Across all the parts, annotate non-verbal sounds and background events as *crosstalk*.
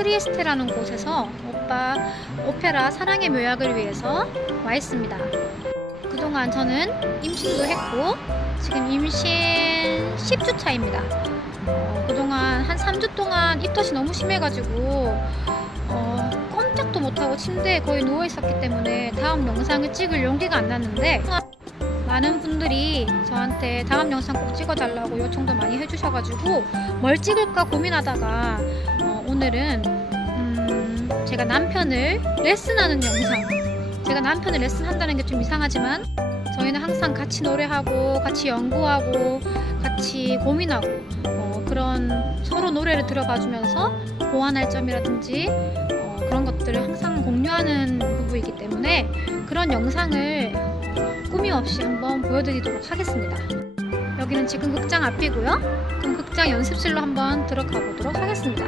트리에스테라는 곳에서 오빠 오페라 사랑의 묘약을 위해서 와 있습니다. 그동안 저는 임신도 했고 지금 임신 10주 차입니다. 어, 그동안 한 3주 동안 입덧이 너무 심해가지고 어, 꼼짝도 못하고 침대에 거의 누워 있었기 때문에 다음 영상을 찍을 용기가 안 났는데 많은 분들이 저한테 다음 영상 꼭 찍어달라고 요청도 많이 해주셔가지고 뭘 찍을까 고민하다가 어, 오늘은 음, 제가 남편을 레슨하는 영상 제가 남편을 레슨한다는 게 좀 이상하지만 저희는 항상 같이 노래하고 같이 연구하고 같이 고민하고 어, 그런 서로 노래를 들어봐주면서 보완할 점이라든지 어, 그런 것들을 항상 공유하는 부부이기 때문에 그런 영상을 꾸밈 없이 한번 보여드리도록 하겠습니다. 여기는 지금 극장 앞이고요. 그럼 극장 연습실로 한번 들어가 보도록 하겠습니다.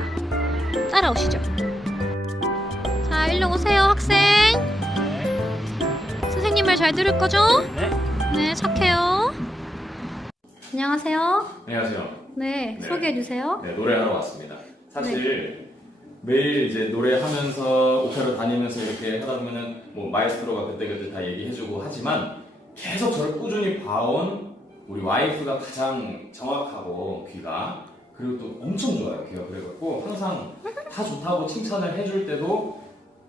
따라오시죠. 자, 일로 오세요, 학생. 선생님 말 잘 들을 거죠? 네. 네, 착해요. 안녕하세요. 안녕하세요. 네, 네. 소개해 주세요. 네, 노래하러 왔습니다. 사실 매일 이제 노래하면서 오페라 다니면서 이렇게 하다 보면은 뭐 마에스트로가 그때그때 다 얘기해주고 하지만 계속 저를 꾸준히 봐온 우리 와이프가 가장 정확하고 귀가 그리고 또 엄청 좋아요 귀가 그래갖고 항상 다 좋다고 칭찬을 해줄 때도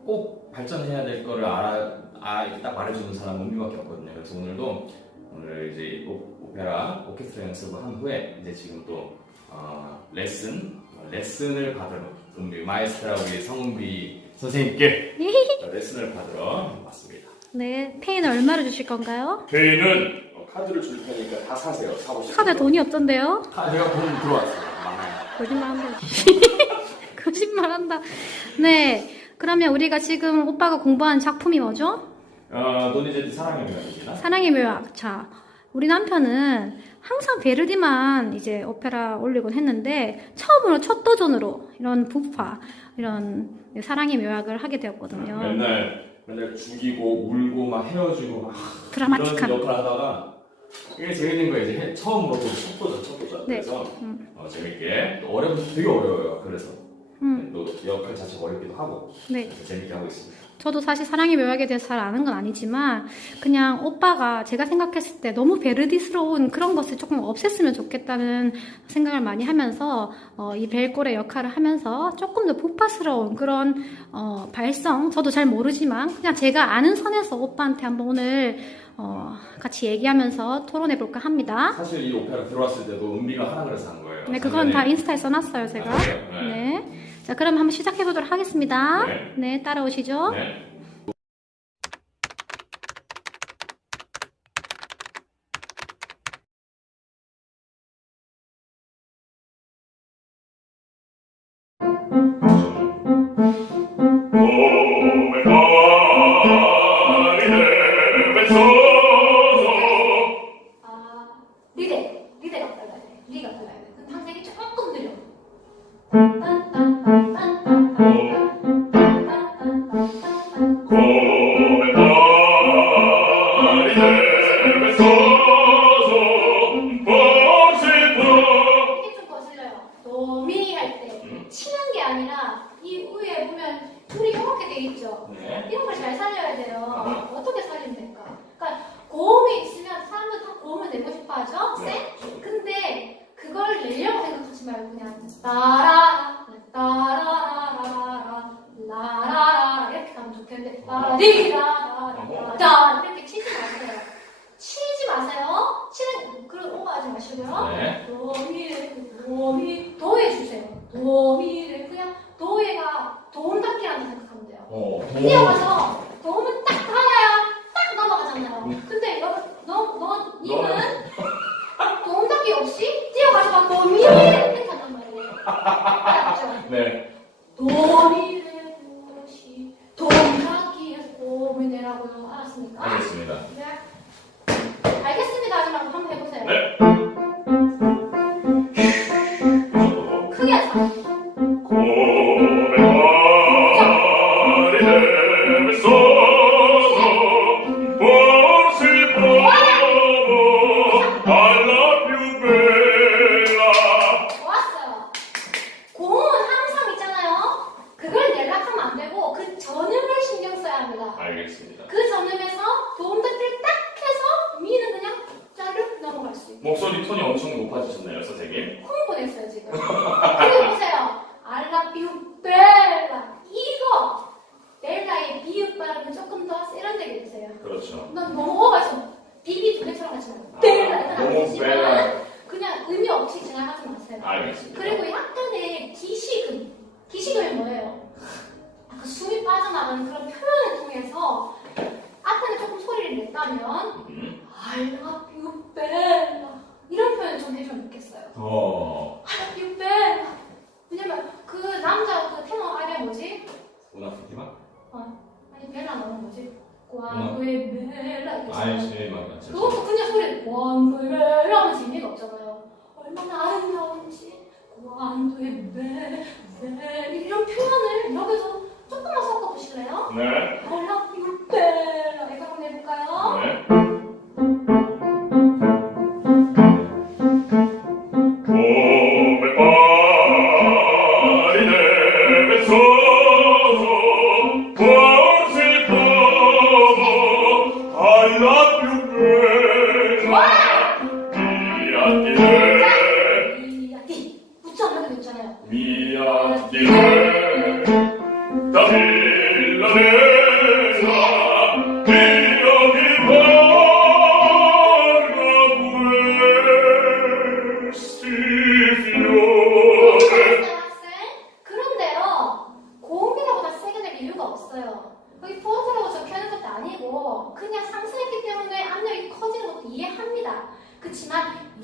꼭 발전해야 될 거를 알아 아, 이렇게 딱 말해주는 사람 은미밖에 없거든요. 그래서 오늘도 오늘 이제 오- 오페라 오케스트라 연습을 한 후에 이제 지금 또 어, 레슨 어, 레슨을 받으러 은비 마에스트라 우리 성은비 선생님께 *laughs* 레슨을 받으러 왔습니다. 네, 페인 얼마로 주실 건가요? 저희는 어, 카드를 줄 테니까 다 사세요. 사보시죠. 카드에 돈이 없던데요? 카드가 돈 들어왔어요. 많아요. 거짓말 한다. *laughs* 거짓말 한다. 네. 그러면 우리가 지금 오빠가 공부한 작품이 뭐죠? 어, 노니제트 사랑의 묘약입니다. 사랑의 묘약. 자, 우리 남편은 항상 베르디만 이제 오페라 올리곤 했는데 처음으로 첫 도전으로 이런 부파, 이런 사랑의 묘약을 하게 되었거든요. 맨날 맨날 죽이고 울고 막 헤어지고 막 드라마틱한. 이런 역할 하다가 이게 재밌는 거예요. 이제 해- 처음으로 또첫 도전, 첫 도전. 네. 그래서 음. 어, 재밌게 또 어려운 되게 어려워요. 그래서 음, 또 역할 자체가 어렵기도 하고 네. 그래서 재밌게 하고 있습니다. 저도 사실 사랑의 묘약에 대해서 잘 아는 건 아니지만 그냥 오빠가 제가 생각했을 때 너무 베르디스러운 그런 것을 조금 없앴으면 좋겠다는 생각을 많이 하면서 어, 이 벨골의 역할을 하면서 조금 더 부파스러운 그런 어, 발성 저도 잘 모르지만 그냥 제가 아는 선에서 오빠한테 한번 오늘 어, 같이 얘기하면서 토론해 볼까 합니다. 사실 이 오페라 들어왔을 때도 은비가 하라 그래서 한 거예요. 네, 그건 다. 인스타에 써놨어요, 제가. 아? 네. 네. 자, 그럼 한번 시작해 보도록 하겠습니다. 네. 네, 따라오시죠. Christmas. 도해가 도움닫기라는 생각하면 돼요. 어, 뛰어가서 소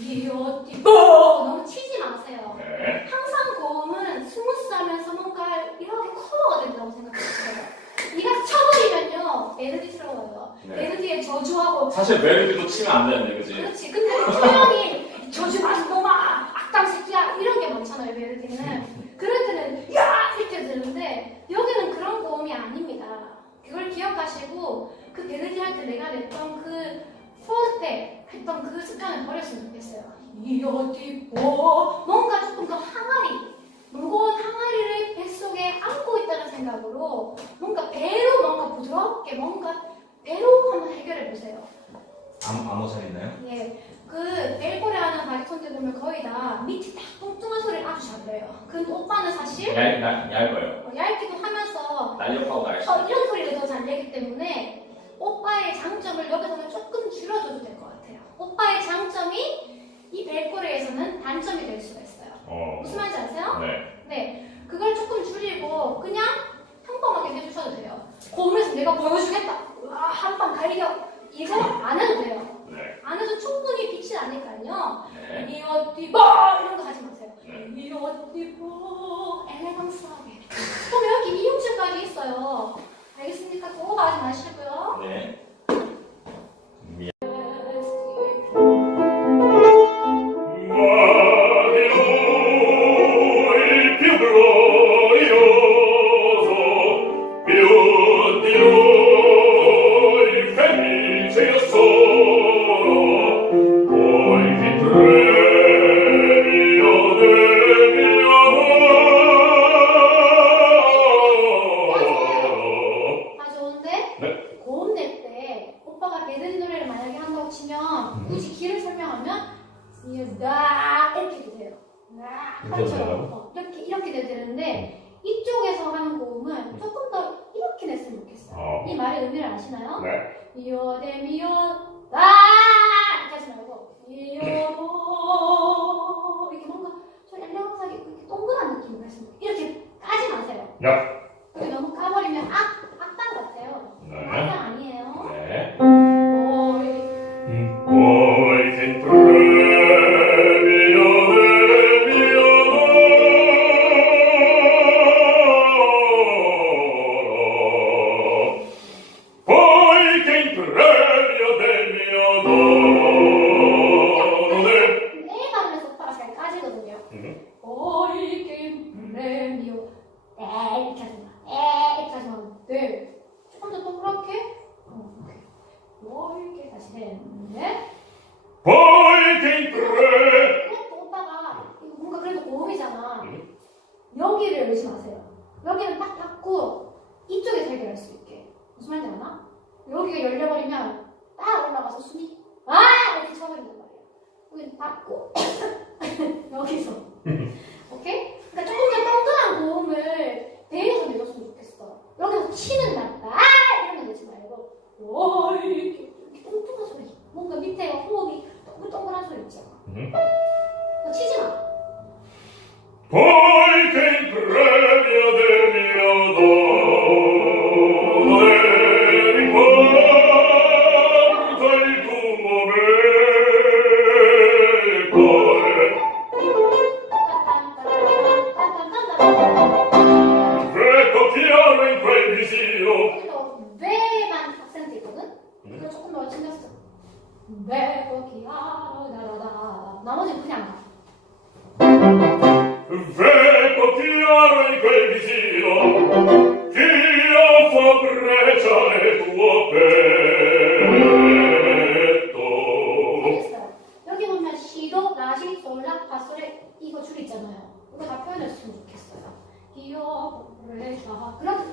그치만 이어띠 너무 치지 마세요 네. 항상 고음은 스무스하면서 뭔가 이렇게 커버가 된다고 생각해주세요 네가 쳐버리면요 멜로디스러워요 네. 멜로디에 저주하고 사실 멜로디도 치면 안 되는데, 그지? 그렇지. 근데 조용히 저주 마는 놈아, 악당 새끼야 이런 게 많잖아요 멜로디는. 그럴 때는 야 이렇게 되는데 여기는 그런 고음이 아닙니다. 그걸 기억하시고 그 멜로디 할 때 내가 냈던 그 포르테 했던 그 습관을 버렸으면 좋겠어요. 이 어디 뭐 뭔가 조금 더 항아리 무거운 항아리를 뱃속에 안고 있다는 생각으로 뭔가 배로 뭔가 부드럽게 뭔가 배로 한번 해결해 보세요. 아무 잘 있나요? 예, 그 멜코레 하는 바리톤들 보면 거의 다 밑이 딱 뚱뚱한 소리를 아주 잘 내요. 근데 오빠는 사실 얇, 얇, 얇아요. 어, 얇기도 하면서 날렵하고 날씨. 어, 이런 소리를 더 잘 내기 때문에 오빠의 장점을 여기서는 조금 줄여줘도 될 것 같아요. 오빠의 장점이 이 벨코레에서는 단점이 될 수가 있어요. 어, 무슨 말인지 아세요? 네. 네, 그걸 조금 줄이고 그냥 평범하게 해주셔도 돼요. 고음에서 내가 보여주겠다. 한방 갈겨. 이거 안 해도 돼요. 네. 안 해도 충분히 빛이 나니까요. 네. 이 어디 뭐 네. 고음 낼 때 오빠가 베들리 노래를 만약에 한다고 치면 굳이 길을 설명하면 이다 이렇게 되세요. 아, 이렇게? 어, 이렇게 이렇게 돼야 되는데 이쪽에서 하는 고음은 조금 더 이렇게 냈으면 좋겠어요. 어. 이 말의 의미를 아시나요? 네. 미오 데 미오 아 이렇게 하지 말고 미오 이렇게 뭔가 좀 엘레강스하게 이렇게 동그란 느낌으로 했으면 이렇게 까지 마세요. 야. 여기 너무 까버리면 악 악당 같아요. 네. 악당 아니에요. 닫고 *laughs* 여기서 오케이? 그러니까 조금 더 동그란 고음을 배에서 내줬으면 좋겠어. 여기서 치는 나머지는 그냥 quel Dio fa brecciare tuo petto. 여기 보면 시도, 라시, 솔라, 파솔에 이거 줄 있잖아요. 이거 다 표현했으면 좋겠어요.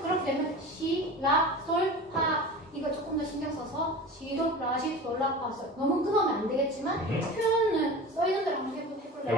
그렇게 되면 시, 라, 솔, 파. 이거 조금 더 신경 써서 시도, 라시, 솔라, 파솔. 너무 끊으면 안 되겠지만 표현은 써 있는 대로 한번 해볼래요?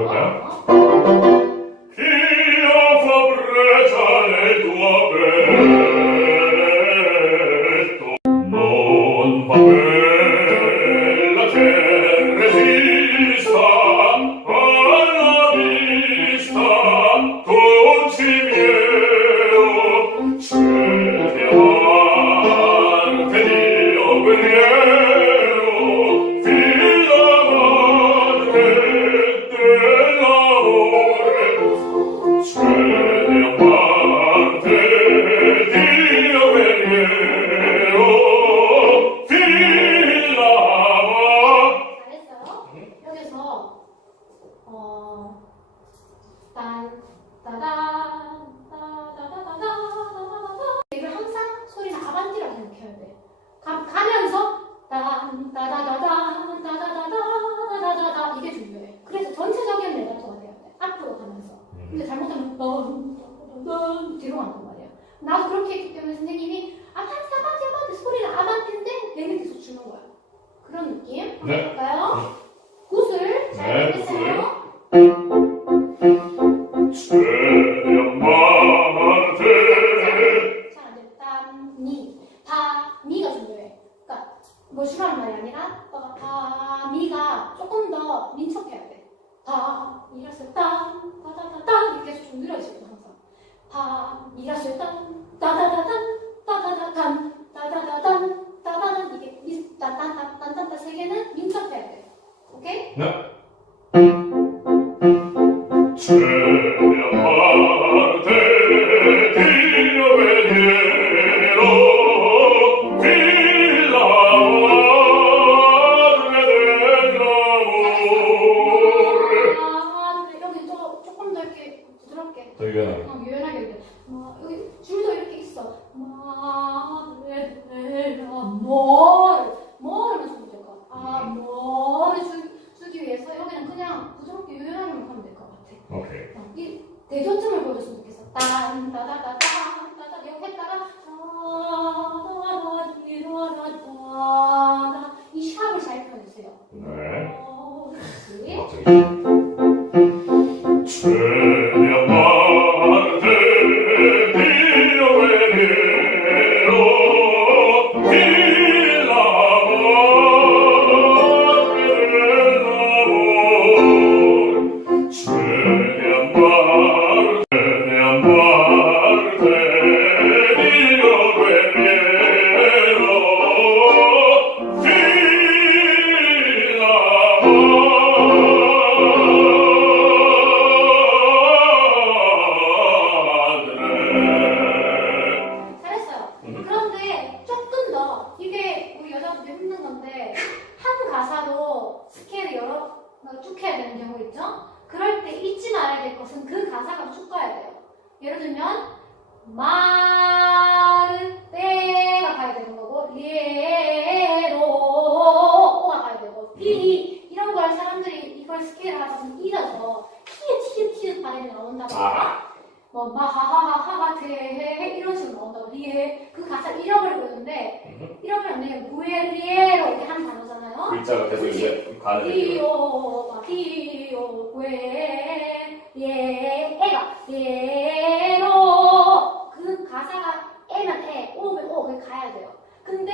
대조점을 보여줬으면 좋겠어. 딴, 따다다다, 때 잊지 말아야 될 것은 그 가사가 쭉 가야 돼요. 예를 들면 마르테가 가야 되는 거고 리에로가 가야 되고 비 이런 걸 사람들이 이걸 스케일 하다 보면 잊어서 티읕 티읕 티읕 발음이 나온다고 아. 뭐 마하하하하 대 이런 식으로 나온다고 리에 그 가사 잃어버리고 있는데 잃어버리면 안 돼요 구에리에로 이렇게 한 단어잖아요 글자가 계속 이제 가는 느낌. 디오 막 디오 구에 예 에가 예로 그 가사가 에면 에 오면 오 그게 가야 돼요 근데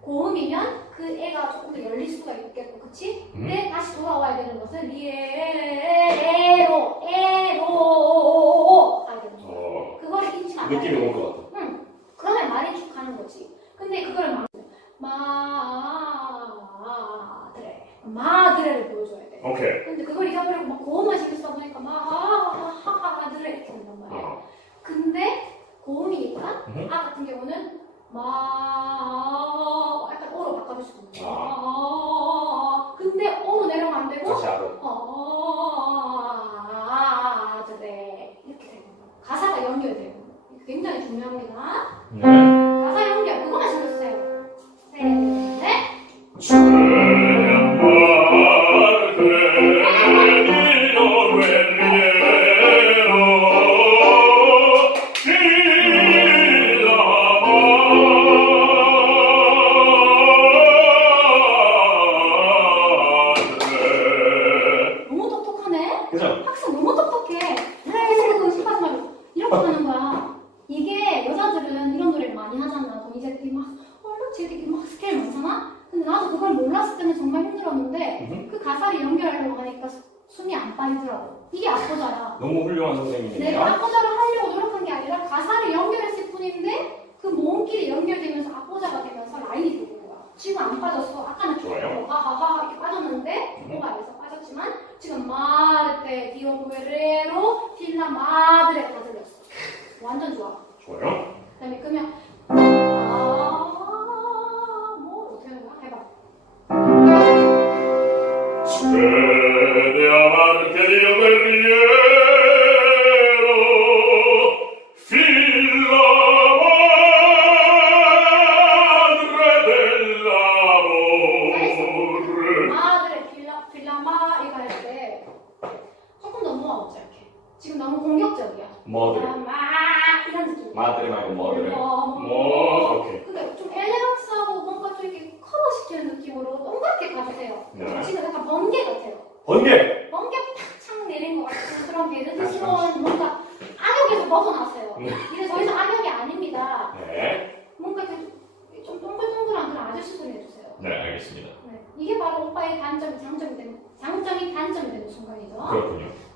고음이면 그 애가 조금 더 열릴 수가 있겠고 그치? 근데 다시 돌아와야 되는 것은 리에로 에로 가야 되는 거예요 어, 그거를 잊지 말아야 느낌이 돼올것 같아. 응. 공연이나 네. 앞다리 연결하려고 하니까 숨이 안 빠지더라고. 이게 악보자야. 너무 훌륭한 선생님이네요. 내가 악보자를 하려고 노력한 게 아니라 가사를 연결했을 뿐인데 그 모음끼리 연결되면서 악보자가 되면서 라인이 되는 거야. 지금 안 빠졌어. 아까는 좋아요. 하하하 이렇게 빠졌는데 음. 뭐가 여기서 빠졌지만 지금 마르테 디오구에레로 딜라 마드레 다 들렸어. 완전 좋아. 좋아요. 그다음에 끄면 아. Fede amar che Dio guerriere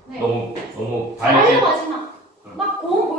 네. 너무 너무 밝게. 마지막. 응. 막 고음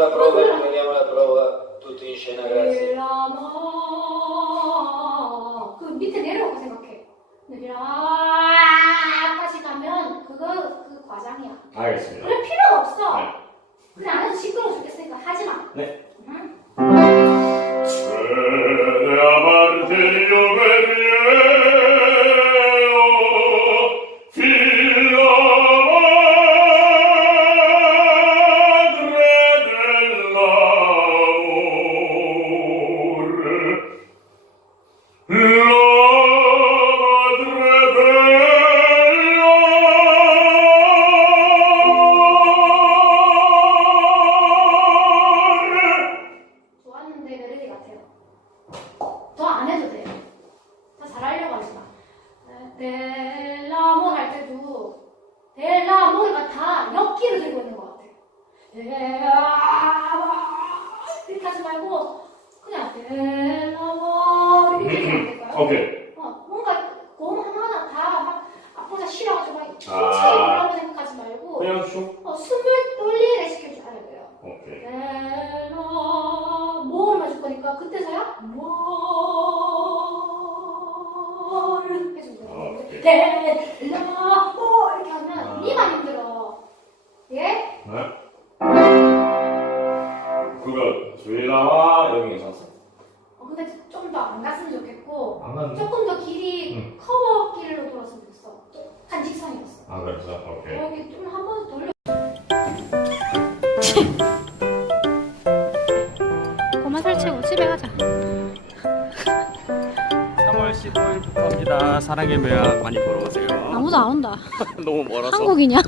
la prova, rimaniamo la prova, tutti in scena, grazie. L'amo, con bit nero così, ok. L'amo. more *laughs* 너무 멀어서 한국이냐?